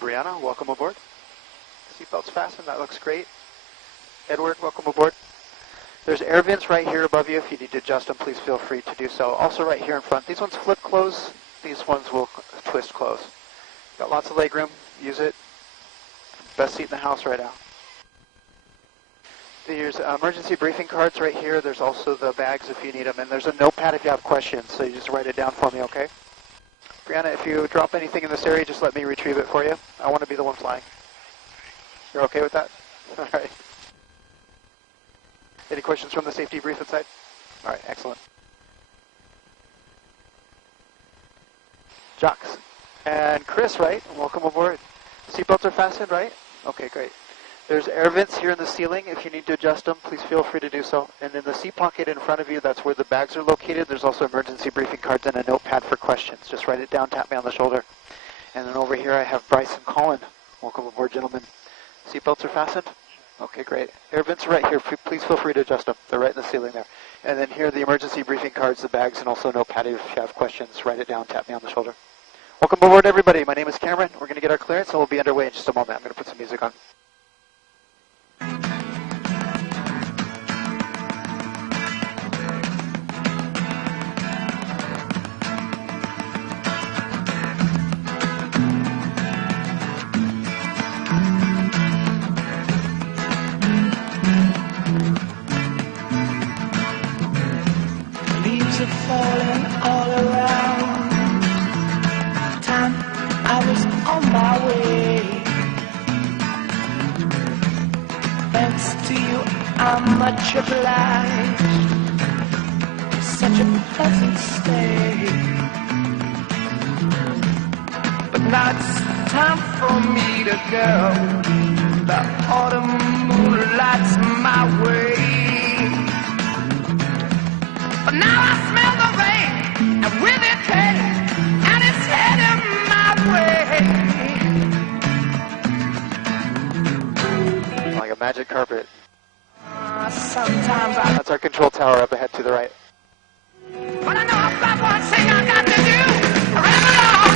Brianna, welcome aboard. Seatbelts fastened, that looks great. Edward, welcome aboard. There's air vents right here above you. If you need to adjust them, please feel free to do so. Also right here in front, these ones flip close, these ones will twist close. Got lots of leg room, use it. Best seat in the house right now. There's emergency briefing cards right here. There's also the bags if you need them. And there's a notepad if you have questions, so you just write it down for me, okay? Brianna, if you drop anything in this area, just let me retrieve it for you. I want to be the one flying. You're okay with that? All right. Any questions from the safety briefing side? All right, excellent. Jocks. And Chris, right? Welcome aboard. Seatbelts are fastened, right? Okay, great. There's air vents here in the ceiling. If you need to adjust them, please feel free to do so. And in the seat pocket in front of you, that's where the bags are located. There's also emergency briefing cards and a notepad for questions. Just write it down, tap me on the shoulder. And then over here I have Bryce and Colin. Welcome aboard, gentlemen. Seatbelts are fastened? Okay, great. Air vents are right here. Please feel free to adjust them. They're right in the ceiling there. And then here are the emergency briefing cards, the bags, and also a notepad. If you have questions, write it down, tap me on the shoulder. Welcome aboard, everybody. My name is Cameron. We're going to get our clearance, and we'll be underway in just a moment. I'm going to put some music on. Leaves are falling all around. Time I was on my way. Thanks to you, I'm much obliged. Such a pleasant stay. But now it's time for me to go. The autumn moon lights my way. But now I smell the rain, and with it came, and it's heading my way. Like a magic carpet. Sometimes That's our control tower up ahead to the right. But I know I've got one thing I got to do. Run along.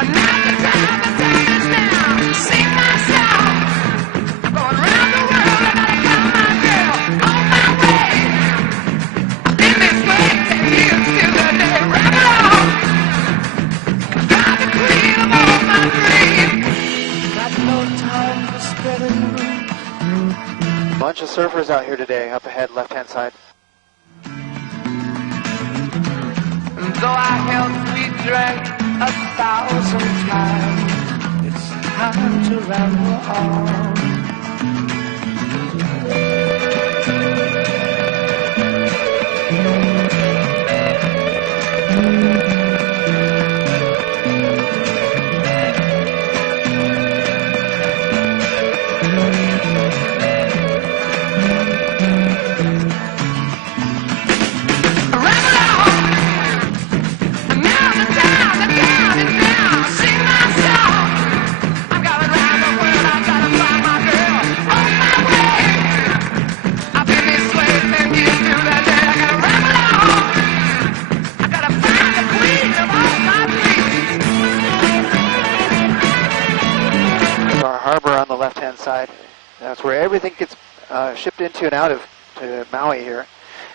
And now the time is now. Sing my song. I'm going round the world. I gotta find my girl on my way. I've been this way 10 years till the day. Run along. Got the queen of all my dreams. Got no time for spreading. Bunch of surfers out here today, up ahead, left-hand side. Though our health we drank 1,000 times, it's time to ramble on. Harbor on the left-hand side. That's where everything gets shipped into and out of to Maui here.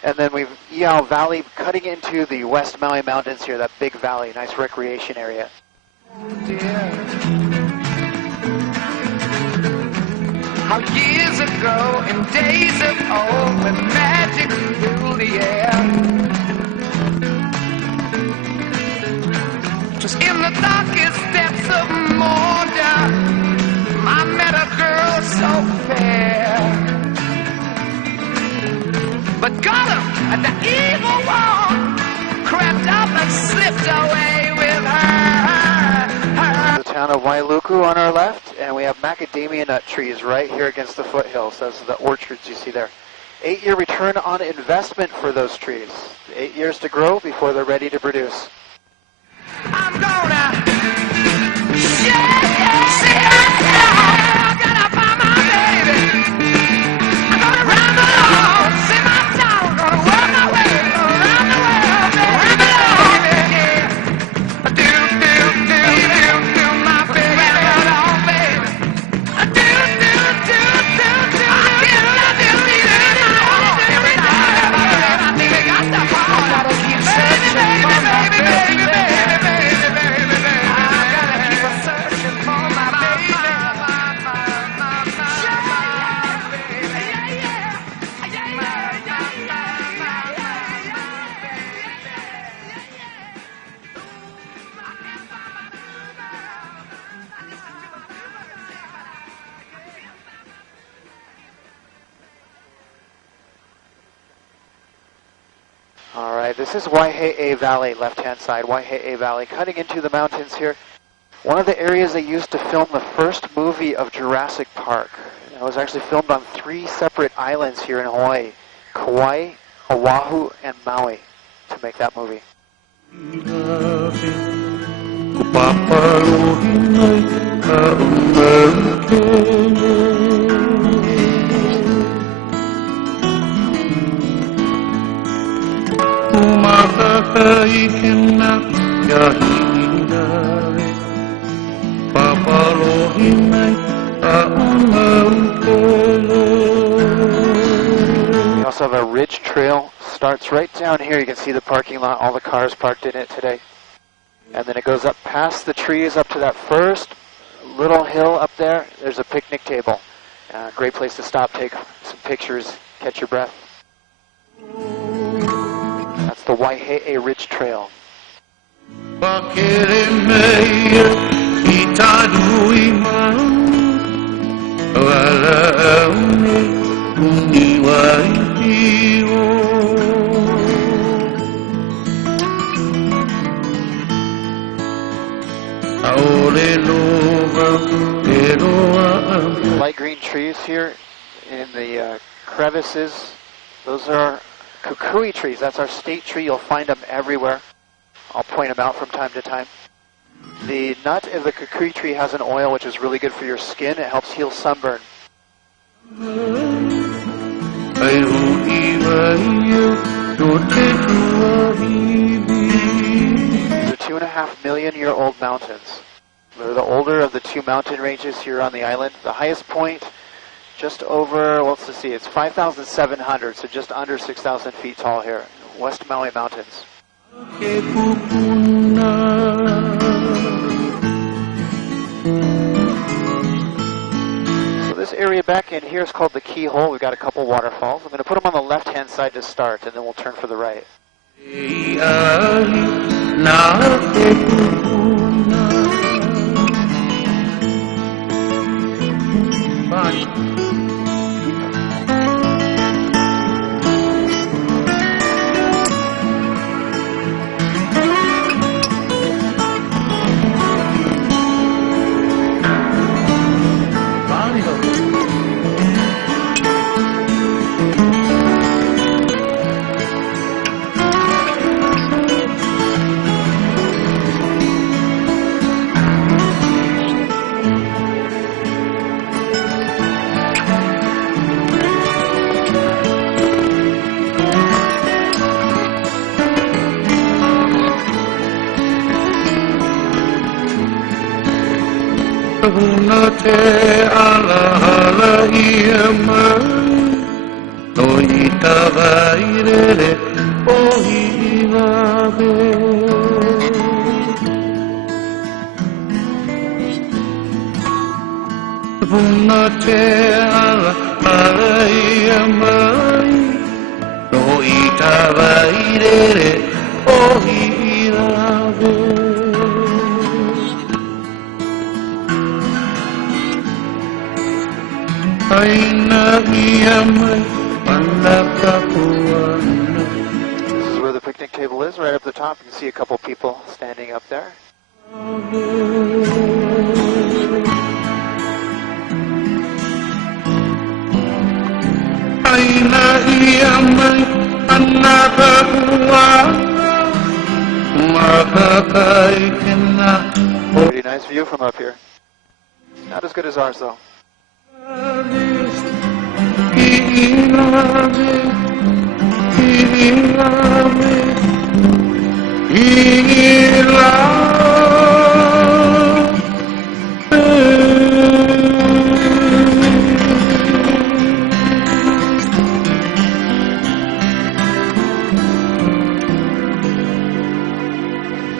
And then we've Iao Valley cutting into the West Maui Mountains here, that big valley, nice recreation area. How years ago, in days of old, when magic filled the air, just in the darkest depths of Mordor, I met a girl so fair. But Gollum and the evil one crept up and slipped away with her. The town of Wailuku on our left, and we have macadamia nut trees right here against the foothills. Those are the orchards you see there. 8-year return on investment for those trees. 8 years to grow before they're ready to produce. I'm gonna see myself. I gotta find my baby. I'm gonna ramble on, sing my song, gonna work my way around the world, ramble on, yeah. Do my baby. side. This is Waihe'e Valley, left-hand side, Waihe'e Valley, cutting into the mountains here. One of the areas they used to film the first movie of Jurassic Park. It was actually filmed on 3 separate islands here in Hawaii, Kauai, Oahu, and Maui, to make that movie. We also have a ridge trail, starts right down here. You can see the parking lot, all the cars parked in it today. And then it goes up past the trees up to that first little hill up there. There's a picnic table. Great place to stop, take some pictures, catch your breath. That's the Waihe'e Ridge Trail. Light green trees here in the crevices. Those are kukui trees. That's our state tree. You'll find them everywhere. I'll point them out from time to time. The nut of the kukui tree has an oil which is really good for your skin. It helps heal sunburn. These are 2.5 million year old mountains. They're the older of the 2 mountain ranges here on the island. The highest point, just over, well, let's see, it's 5,700, so just under 6,000 feet tall here, West Maui Mountains. So this area back in here is called the Keyhole. We've got a couple waterfalls. I'm going to put them on the left-hand side to start, and then we'll turn for the right. This is where the picnic table is, right up the top. You can see a couple people standing up there. Pretty nice view from up here. Not as good as ours, though.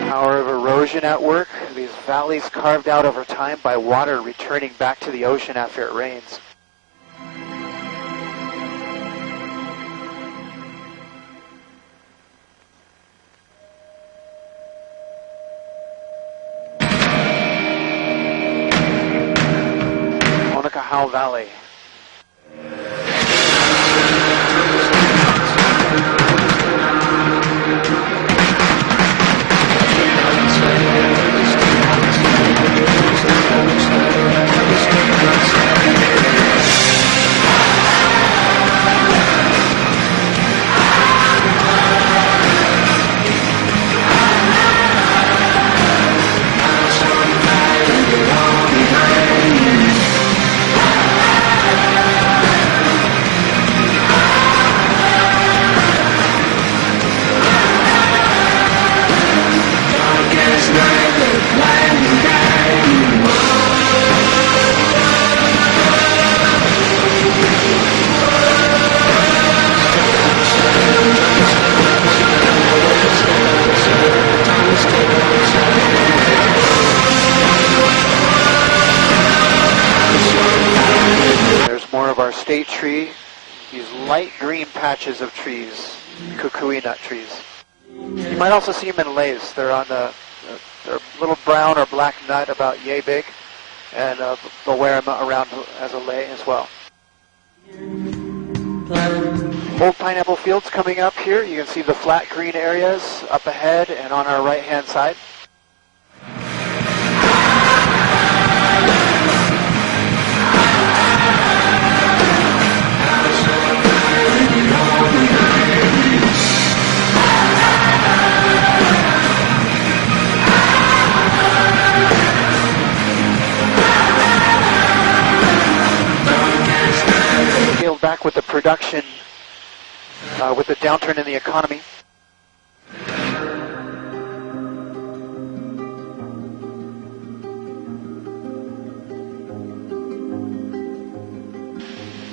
Power of erosion at work. These valleys carved out over time by water returning back to the ocean after it rains. Molokai Valley. state tree, these light green patches of trees, kukui nut trees. You might also see them in leis. They're on they're a little brown or black nut about yay big, and they'll wear them around as a lei as well. Old pineapple fields coming up here. You can see the flat green areas up ahead and on our right-hand side. Scaled back with the production, with the downturn in the economy.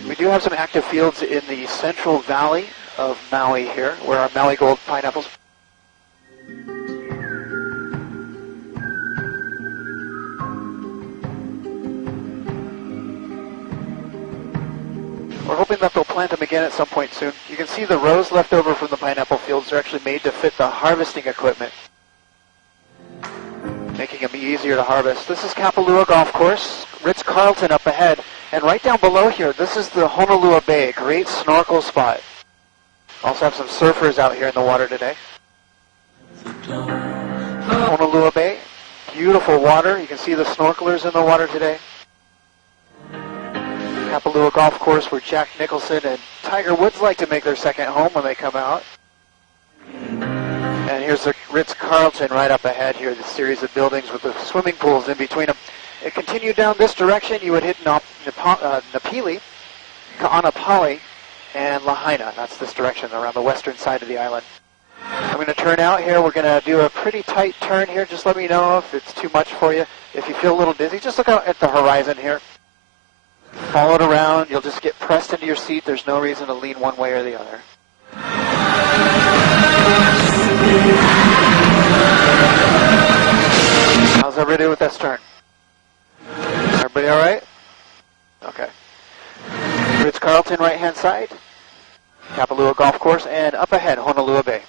We do have some active fields in the central valley of Maui here, where our Maui Gold pineapples. We're hoping that they'll plant them again at some point soon. You can see the rows left over from the pineapple fields are actually made to fit the harvesting equipment, making them easier to harvest. This is Kapalua Golf Course, Ritz-Carlton up ahead, and right down below here, this is the Honolua Bay, great snorkel spot. Also have some surfers out here in the water today. Honolua Bay, beautiful water. You can see the snorkelers in the water today. Kapalua Golf Course, where Jack Nicholson and Tiger Woods like to make their second home when they come out. And here's the Ritz-Carlton right up ahead here, the series of buildings with the swimming pools in between them. It continued down this direction, you would hit Napili, Ka'anapali, and Lahaina. That's this direction, around the western side of the island. I'm going to turn out here. We're going to do a pretty tight turn here. Just let me know if it's too much for you. If you feel a little dizzy, just look out at the horizon here. Follow it around. You'll just get pressed into your seat. There's no reason to lean one way or the other. How's everybody with this turn? Everybody all right? Okay. Ritz-Carlton right-hand side, Kapalua Golf Course, and up ahead, Honolua Bay.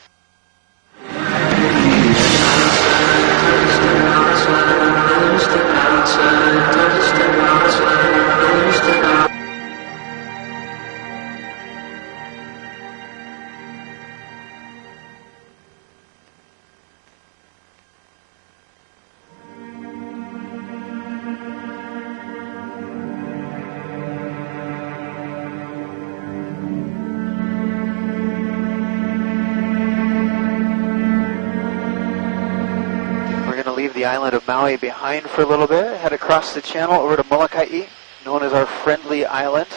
Leave the island of Maui behind for a little bit, head across the channel over to Molokai, known as our friendly island.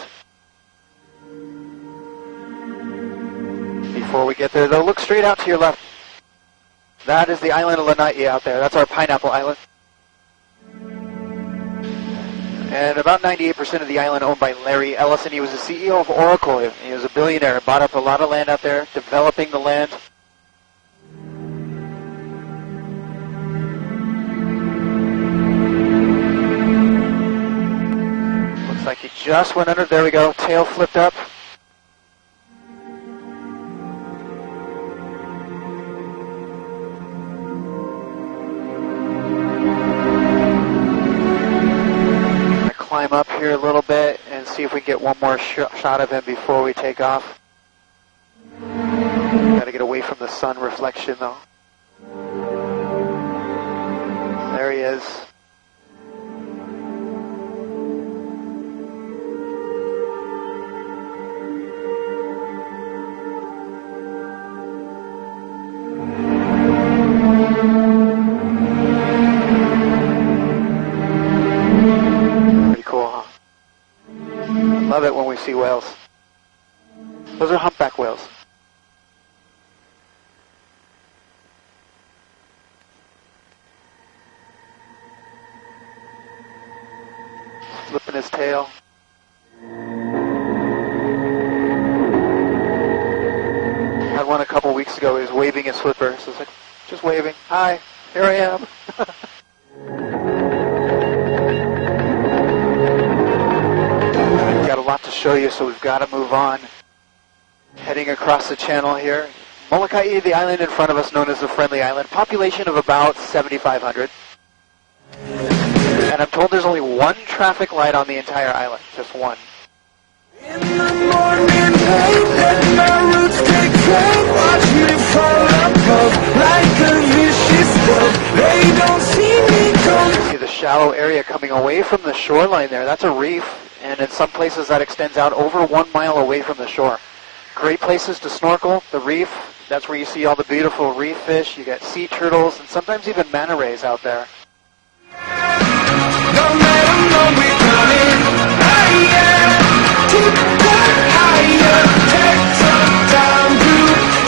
Before we get there, though, look straight out to your left. That is the island of Lanai out there. That's our pineapple island. And about 98% of the island owned by Larry Ellison. He was the CEO of Oracle. He was a billionaire, bought up a lot of land out there, developing the land. Like he just went under. There we go. Tail flipped up. I'm gonna climb up here a little bit and see if we can get one more shot of him before we take off. Got to get away from the sun reflection though. There he is. Love it when we see whales. Those are humpback whales. Flipping his tail. Had one a couple weeks ago. He was waving his flipper. So it's like, just waving. Hi, here I am. Got a lot to show you, so we've got to move on. Heading across the channel here. Molokai, the island in front of us, known as the Friendly Island. Population of about 7,500. And I'm told there's only one traffic light on the entire island. Just one. In the morning, hey, let my roots take flight. Watch me fall above like a vicious dove. They don't see me come. See the shallow area coming away from the shoreline there. That's a reef, and in some places that extends out over 1 mile away from the shore. Great places to snorkel. The reef, that's where you see all the beautiful reef fish. You get sea turtles and sometimes even manta rays out there. Don't let 'em know we're coming. Higher, keep going higher. Take some time to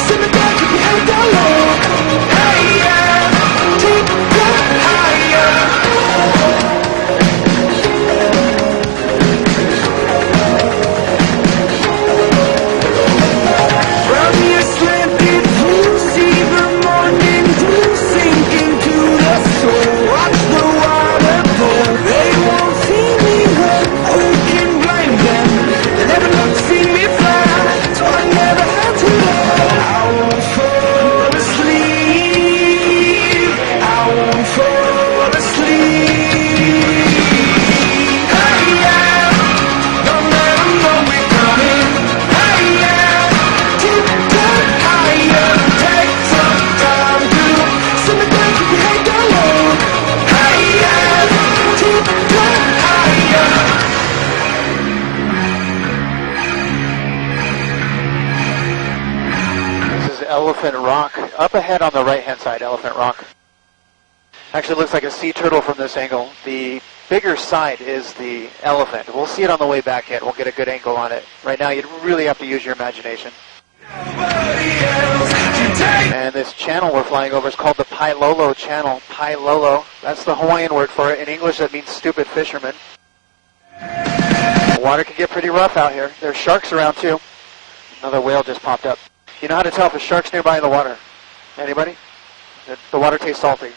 sit back with your head down low. Higher, keep going higher. From your slanted view, see the morning dew sink into the soul. Watch the water flow. They won't see me run. Who can blame them? They never look to see me fly, so I never had to run. I won't fall asleep. I won't fall asleep. Hey, yeah. Don't let 'em know we're coming. Hey, yeah. Keep going higher. Take some time to sit back with your head down low. Hey, yeah. Keep going higher. This is Elephant Rock. Up ahead on the right-hand side, Elephant Rock. Actually looks like a sea turtle from this angle. The bigger side is the elephant. We'll see it on the way back in. We'll get a good angle on it. Right now, you'd really have to use your imagination. Nobody else can take. And this channel we're flying over is called the Pailolo Channel. Pailolo. That's the Hawaiian word for it. In English, that means stupid fisherman. The water can get pretty rough out here. There's sharks around, too. Another whale just popped up. You know how to tell if a shark's nearby in the water? Anybody? The water tastes salty.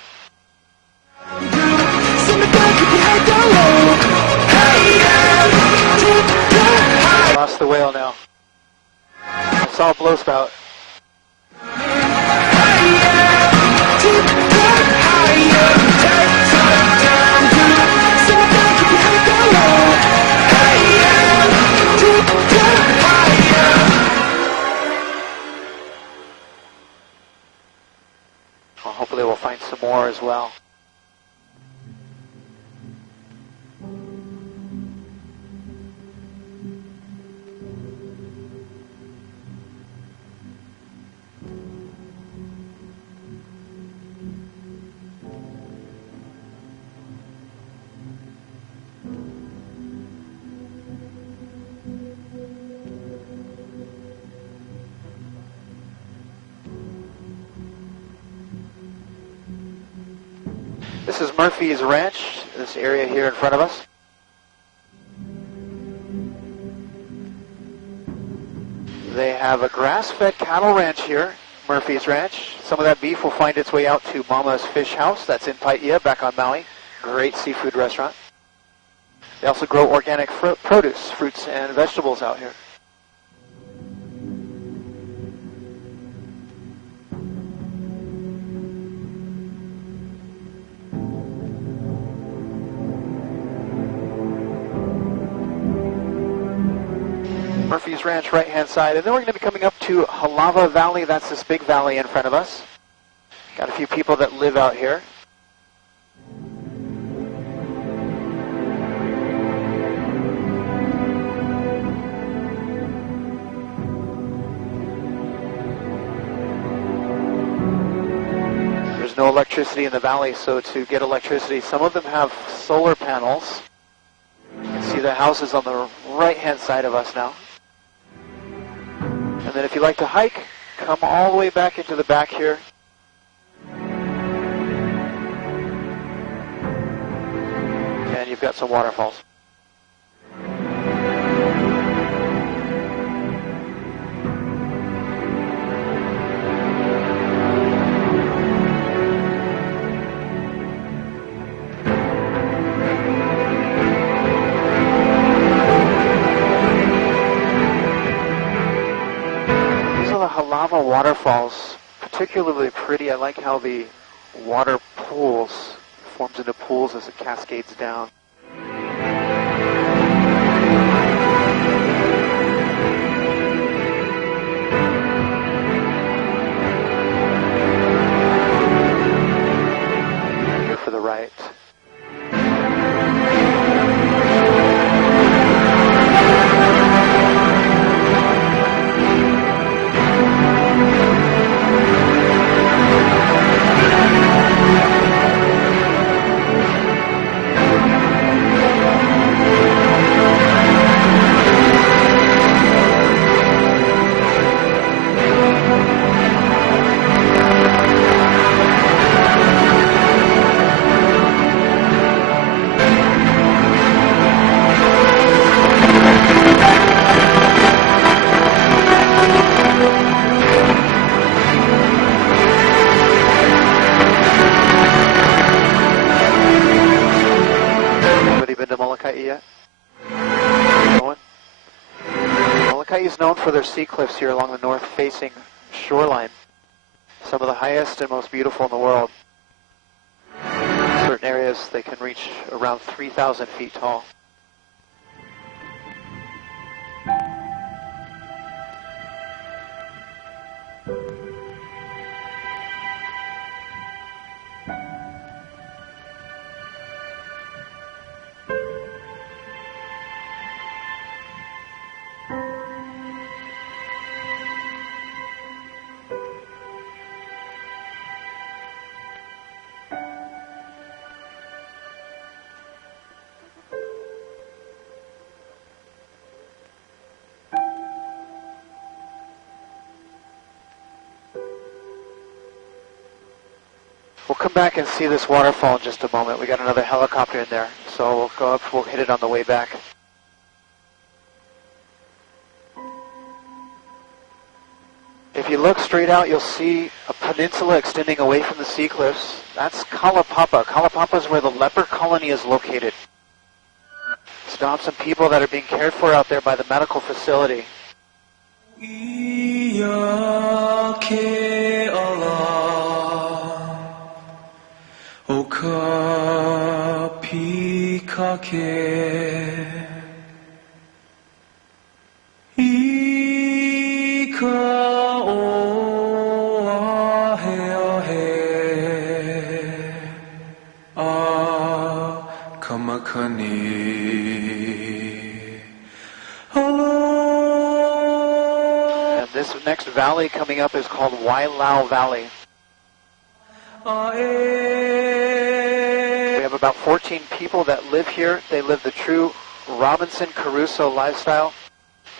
Sit back with your head down low. Hey, yeah. Keep going higher. Lost the whale now. I saw a blow spout. Hey, yeah. Keep going higher. Take some time to sit back with your head down low. Hey, yeah. Keep going higher. Well, hopefully we'll find some more as well. This is Murphy's Ranch, this area here in front of us. They have a grass-fed cattle ranch here, Murphy's Ranch. Some of that beef will find its way out to Mama's Fish House. That's in Paia, back on Maui. Great seafood restaurant. They also grow organic produce, fruits and vegetables out here. Murphy's Ranch right-hand side, and then we're going to be coming up to Halava Valley. That's this big valley in front of us. Got a few people that live out here. There's no electricity in the valley, so to get electricity, some of them have solar panels. You can see the houses on the right-hand side of us now. And then if you like to hike, come all the way back into the back here. And you've got some waterfalls. waterfalls, particularly pretty. I like how the water pools, forms into pools as it cascades down. Here for the right. Anybody been to Molokai yet? No one? Molokai is known for their sea cliffs here along the north-facing shoreline. Some of the highest and most beautiful in the world. In certain areas they can reach around 3,000 feet tall. We'll come back and see this waterfall in just a moment. We got another helicopter in there, so we'll go up, we'll hit it on the way back. If you look straight out, you'll see a peninsula extending away from the sea cliffs. That's Kalapapa. Kalapapa is where the leper colony is located. Stop some people that are being cared for out there by the medical facility. And this next valley coming up is called Wailau Valley. We have about 14 people that live here. They live the true Robinson Crusoe lifestyle.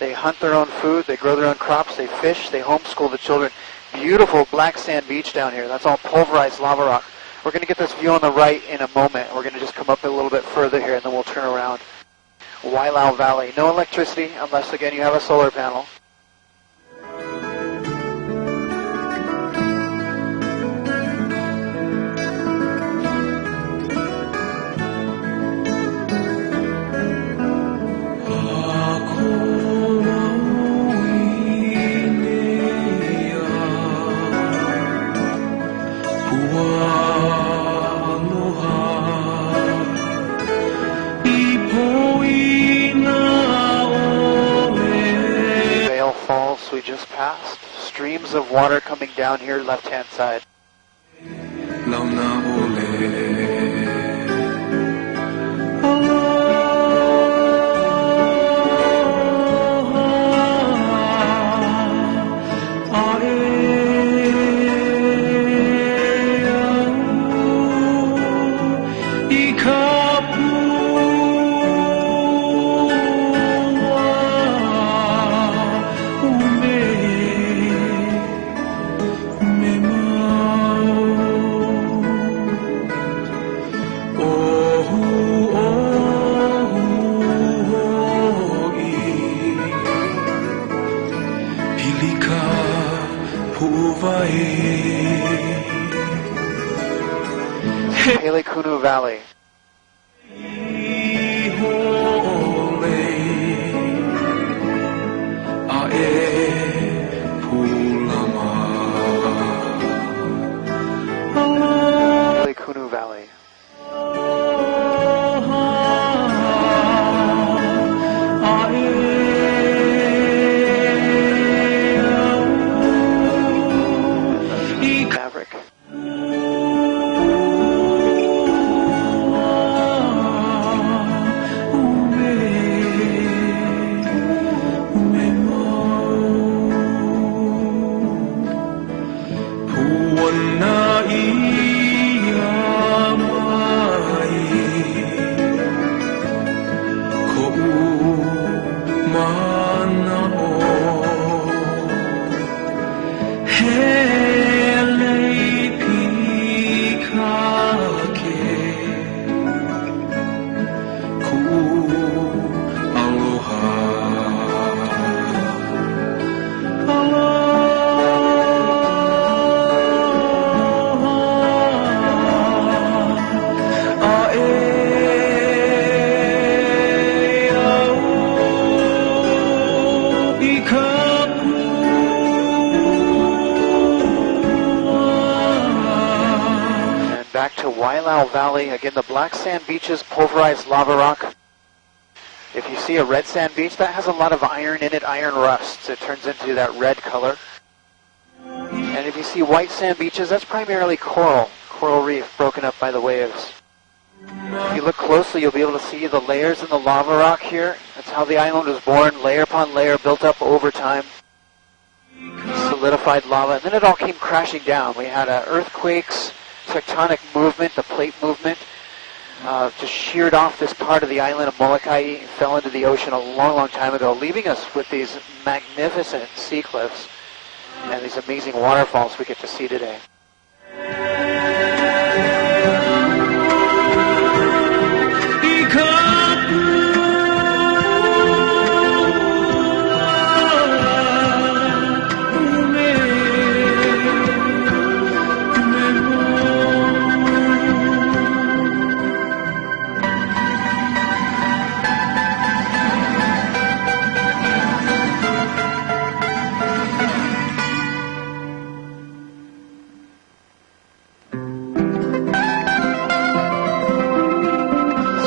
They hunt their own food, they grow their own crops, they fish, they homeschool the children. Beautiful black sand beach down here. That's all pulverized lava rock. We're going to get this view on the right in a moment. We're going to just come up a little bit further here and then we'll turn around. Wailau Valley. No electricity unless, again, you have a solar panel. We just passed. Streams of water coming down here, left-hand side. Kalalau Valley. Again, the black sand beaches, pulverized lava rock. If you see a red sand beach, that has a lot of iron in it, iron rusts. It turns into that red color. And if you see white sand beaches, that's primarily coral reef broken up by the waves. If you look closely, you'll be able to see the layers in the lava rock here. That's how the island was born, layer upon layer, built up over time. Solidified lava, and then it all came crashing down. We had earthquakes, tectonic movement, the plate movement, just sheared off this part of the island of Molokai, fell into the ocean a long, long time ago, leaving us with these magnificent sea cliffs and these amazing waterfalls we get to see today.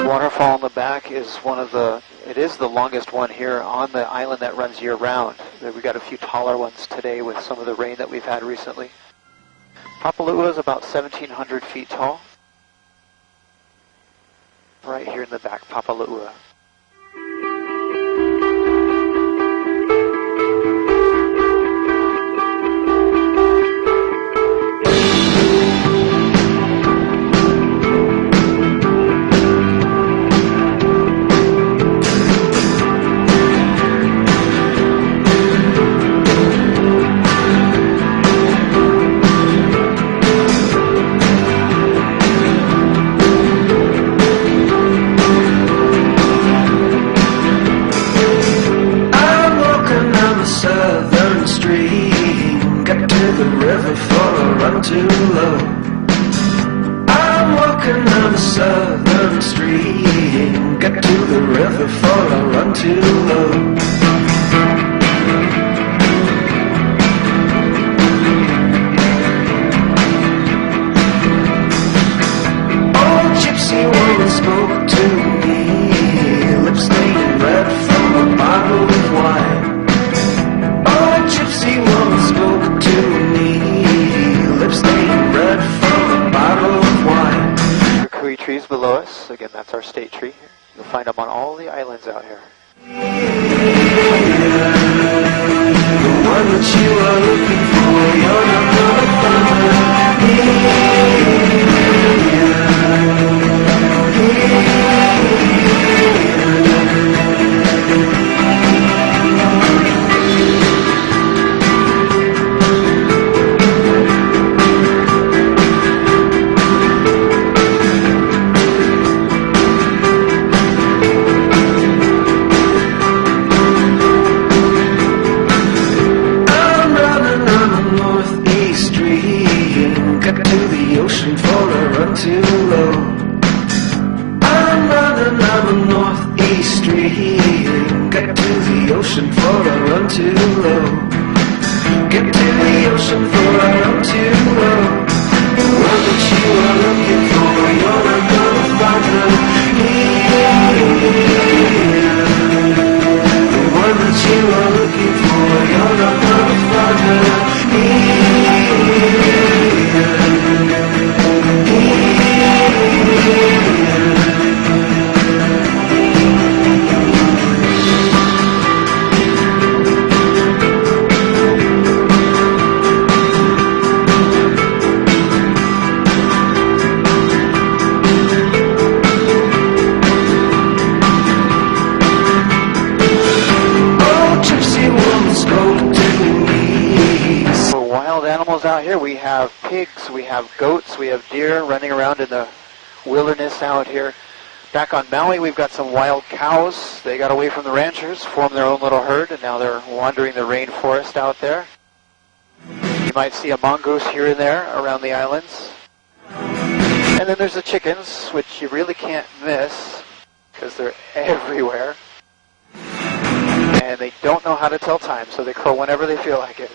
Waterfall in the back is it is the longest one here on the island that runs year-round. We've got a few taller ones today with some of the rain that we've had recently. Papalua is about 1,700 feet tall. Right here in the back, Papalua. Too low. I'm walking on the southern stream. Get to the river before I run too low. Old gypsy woman spoke to me, lips stained red from a bottle of wine. Old gypsy woman spoke to me, lips stained red from a bottle of wine. Kukui trees below us. Again, that's our state tree. You'll find them on all the islands out here. The one that you are looking for, you're not gonna find. Too low. I'm running on the northeast stream. Get to the ocean before I run too low. Get to the ocean before I run too low. The one that you are looking for, you're not gonna find her here. The one that you are looking for, you're not gonna find her here. Out here we have pigs, we have goats, we have deer running around in the wilderness out here. Back on Maui we've got some wild cows. They got away from the ranchers, formed their own little herd, and now they're wandering the rainforest out there. You might see a mongoose here and there around the islands. And then there's the chickens, which you really can't miss because they're everywhere. And they don't know how to tell time, so they crow whenever they feel like it.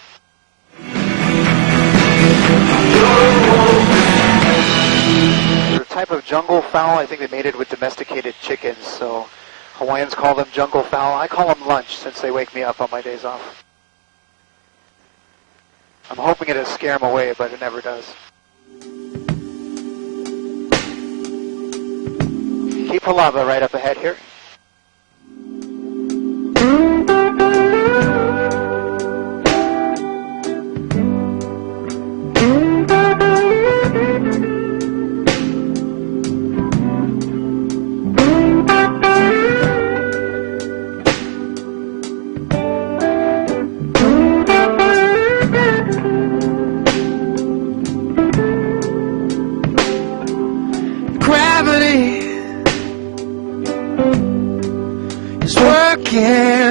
They're type of jungle fowl. I think they mated with domesticated chickens, so Hawaiians call them jungle fowl. I call them lunch since they wake me up on my days off. I'm hoping it'll scare them away, but it never does. Keep Halava right up ahead here.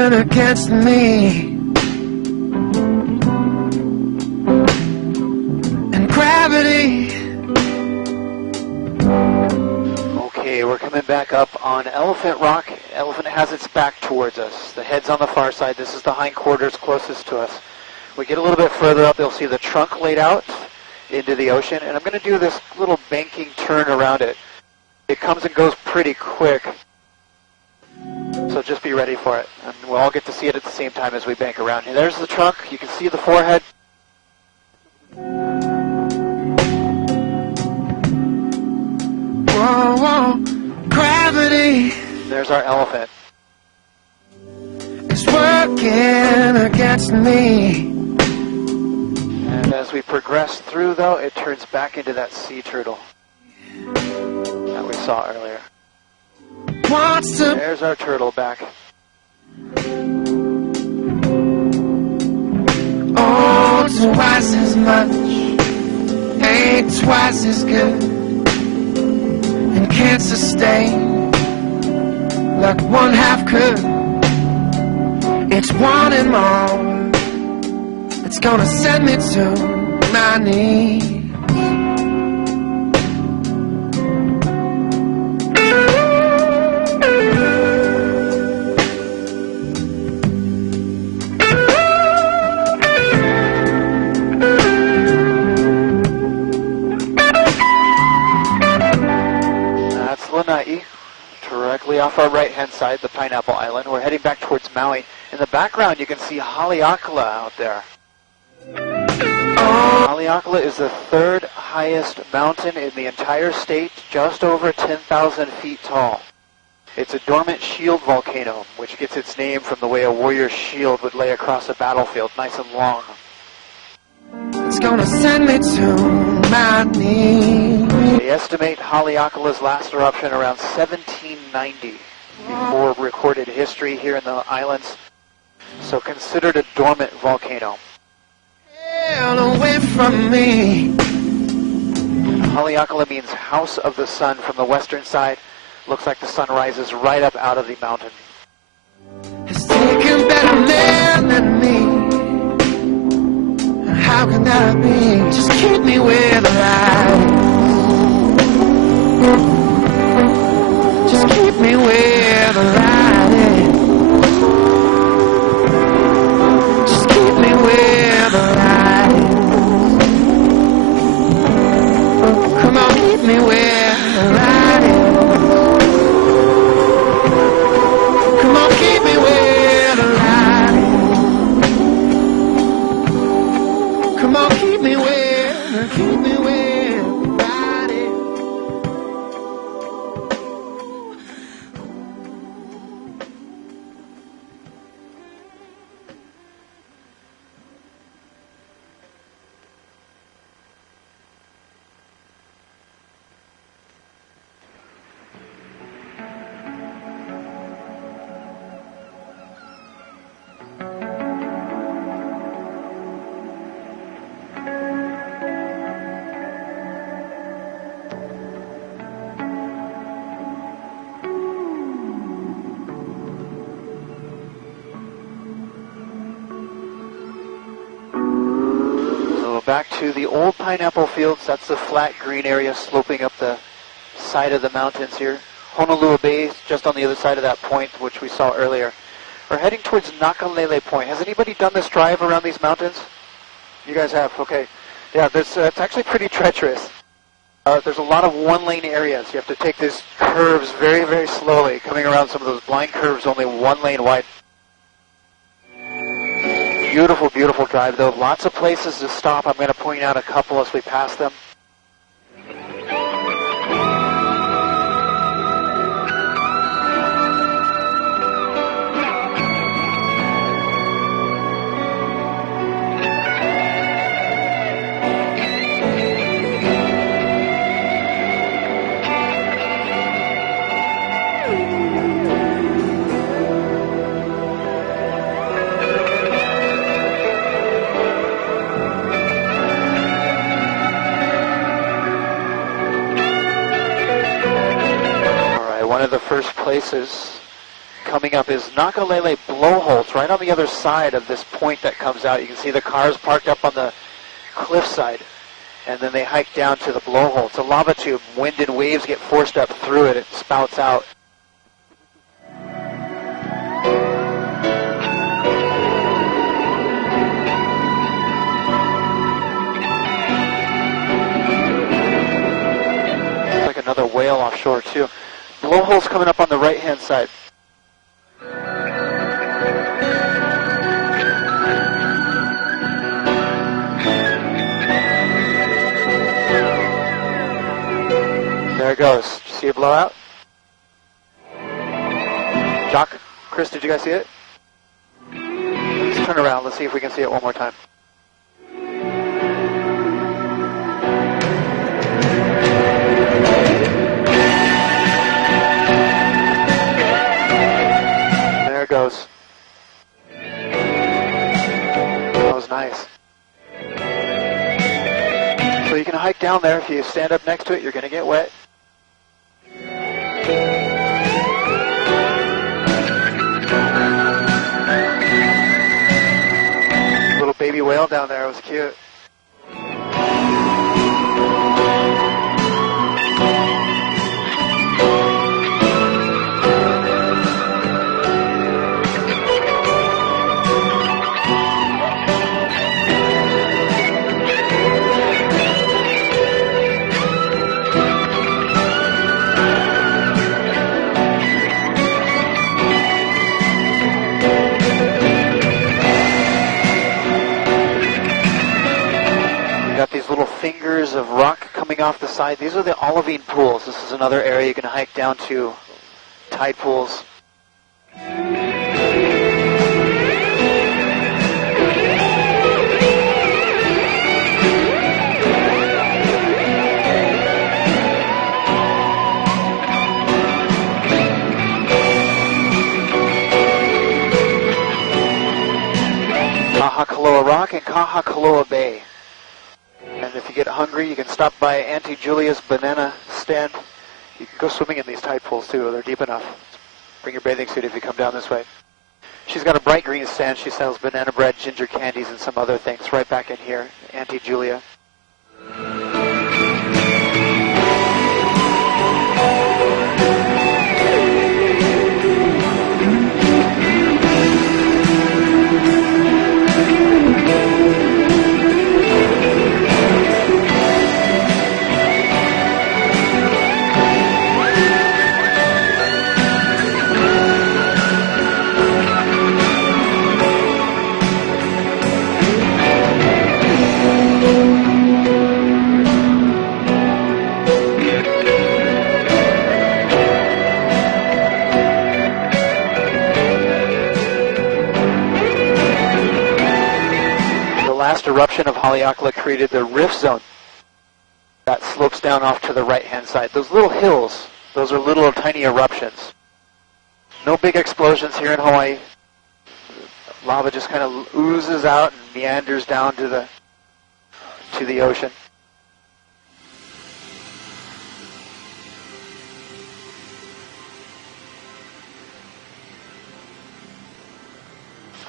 Against me, and gravity. Okay, we're coming back up on Elephant Rock. Elephant has its back towards us. The head's on the far side. This is the hindquarters closest to us. We get a little bit further up, you'll see the trunk laid out into the ocean, and I'm going to do this little banking turn around it. It comes and goes pretty quick. So just be ready for it, and we'll all get to see it at the same time as we bank around here. There's the trunk. You can see the forehead. Whoa, whoa, gravity. There's our elephant. It's working against me. And as we progress through, though, it turns back into that sea turtle that we saw earlier. There's our turtle back. Oh, twice as much ain't twice as good, and can't sustain like one half could. It's one and more. It's gonna send me to my knees. Directly off our right-hand side, the Pineapple Island. We're heading back towards Maui. In the background, you can see Haleakala out there. Haleakala is the third highest mountain in the entire state, just over 10,000 feet tall. It's a dormant shield volcano, which gets its name from the way a warrior's shield would lay across a battlefield, nice and long. It's gonna send me to my knees. They estimate Haleakala's last eruption around 1790 before recorded history here in the islands, so considered a dormant volcano. Hell away from me. Haleakala means house of the sun from the western side. Looks like the sun rises right up out of the mountain. It's taken better man than me. How can that be? Just keep me where the light is. Just keep me where the light is. Just keep me where the light is. Come on, keep me where the light is. Come on, keep me where the light is. Come on, keep me where the light is. Back to the old pineapple fields. That's the flat green area sloping up the side of the mountains here. Honolulu Bay is just on the other side of that point, which we saw earlier. We're heading towards Nakalele Point. Has anybody done this drive around these mountains? You guys have, okay. Yeah, it's actually pretty treacherous. There's a lot of one-lane areas. You have to take these curves very, very slowly, coming around some of those blind curves, only one lane wide. Beautiful, beautiful drive, though. Lots of places to stop. I'm going to point out a couple as we pass them. One of the first places coming up is Nakalele Blowholes, right on the other side of this point that comes out. You can see the cars parked up on the cliffside, and then they hike down to the blowhole. It's a lava tube. Wind and waves get forced up through it. It spouts out. Looks like another whale offshore, too. Blowhole's coming up on the right-hand side. There it goes. Did you see it blow out? Jock, Chris, did you guys see it? Let's turn around. Let's see if we can see it one more time. Goes. That was nice. So you can hike down there. If you stand up next to it, you're going to get wet. Little baby whale down there. It was cute. These little fingers of rock coming off the side. These are the olivine pools. This is another area you can hike down to. Tide pools. Kahakaloa Rock and Kahakaloa Bay. And if you get hungry, you can stop by Auntie Julia's banana stand. You can go swimming in these tide pools too. They're deep enough. Bring your bathing suit if you come down this way. She's got a bright green stand. She sells banana bread, ginger candies, and some other things right back in here. Auntie Julia. Eruption of Haleakala created the rift zone that slopes down off to the right-hand side. Those little hills, those are little tiny eruptions. No big explosions here in Hawaii. Lava just kind of oozes out and meanders down to the ocean.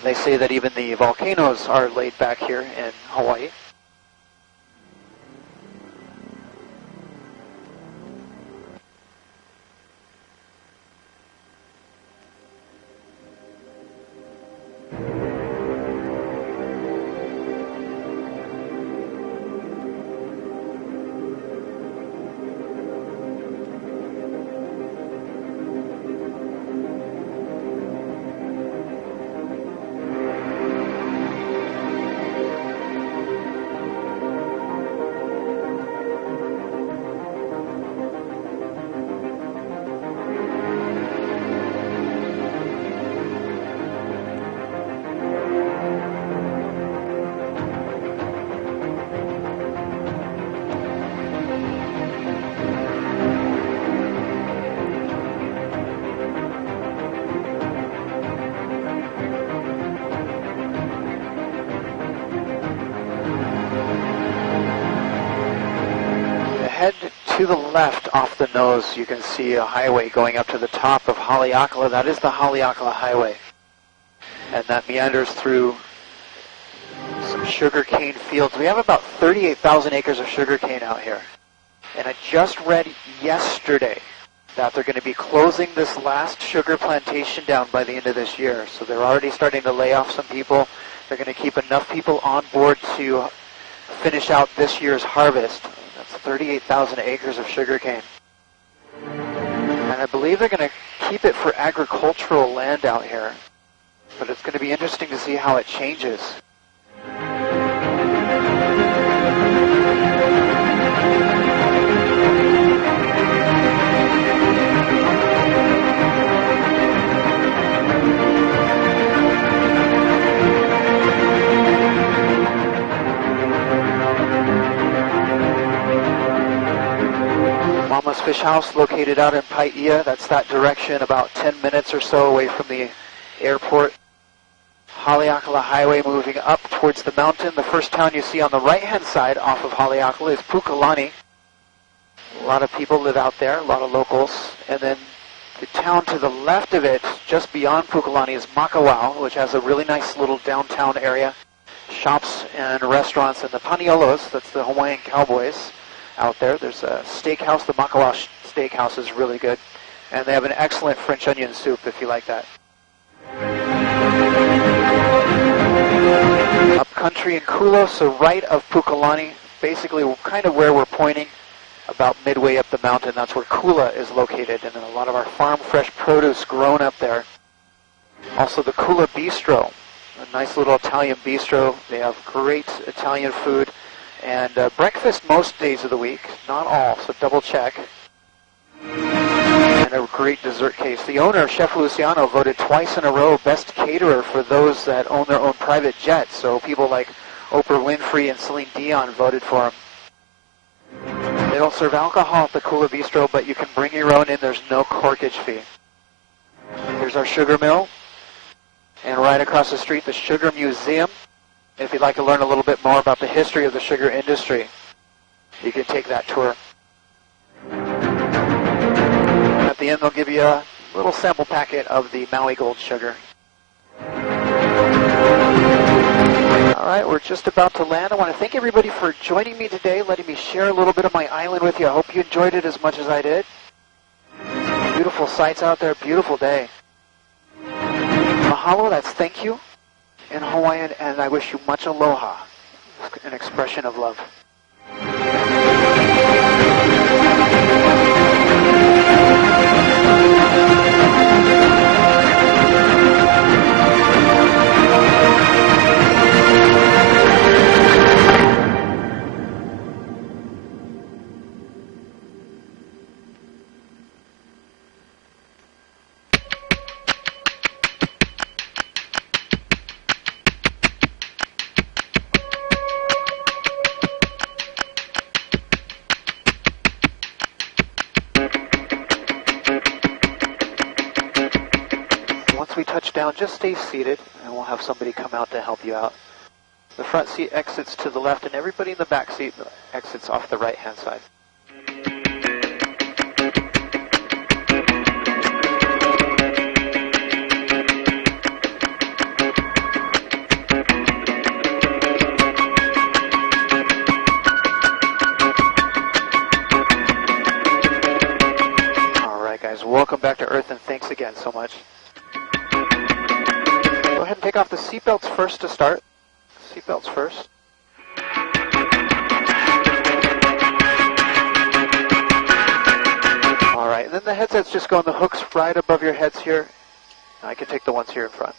They say that even the volcanoes are laid back here in Hawaii. To the left off the nose, you can see a highway going up to the top of Haleakala. That is the Haleakala Highway. And that meanders through some sugarcane fields. We have about 38,000 acres of sugarcane out here. And I just read yesterday that they're going to be closing this last sugar plantation down by the end of this year. So they're already starting to lay off some people. They're going to keep enough people on board to finish out this year's harvest. That's 38,000 acres of sugarcane. And I believe they're going to keep it for agricultural land out here. But it's going to be interesting to see how it changes. Mama's Fish House, located out in Paia. That's that direction, about 10 minutes or so away from the airport. Haleakala Highway moving up towards the mountain. The first town you see on the right-hand side off of Haleakala is Pukalani. A lot of people live out there, a lot of locals. And then the town to the left of it, just beyond Pukalani, is Makawao, which has a really nice little downtown area. Shops and restaurants, and the Paniolos, that's the Hawaiian cowboys out there. There's a steakhouse. The Makawao steakhouse is really good. And they have an excellent French onion soup if you like that. Up country in Kulo, so right of Pukalani, basically kind of where we're pointing, about midway up the mountain. That's where Kula is located, and a lot of our farm fresh produce grown up there. Also the Kula Bistro, a nice little Italian bistro. They have great Italian food, and breakfast most days of the week, not all, so double check. And a great dessert case. The owner, Chef Luciano, voted twice in a row best caterer for those that own their own private jets. So people like Oprah Winfrey and Celine Dion voted for him. They don't serve alcohol at the Kula Bistro, but you can bring your own in. There's no corkage fee. Here's our sugar mill. And right across the street, the Sugar Museum. If you'd like to learn a little bit more about the history of the sugar industry, you can take that tour. At the end, they'll give you a little sample packet of the Maui Gold sugar. All right, we're just about to land. I want to thank everybody for joining me today, letting me share a little bit of my island with you. I hope you enjoyed it as much as I did. Beautiful sights out there, beautiful day. Mahalo, that's thank you in Hawaiian, and I wish you much aloha, an expression of love. We touch down, just stay seated, and we'll have somebody come out to help you out. The front seat exits to the left, and everybody in the back seat exits off the right-hand side. All right, guys, welcome back to Earth, and thanks again so much. Go ahead and take off the seatbelts first to start. Seatbelts first. All right, and then the headsets just go on the hooks right above your heads here. I can take the ones here in front.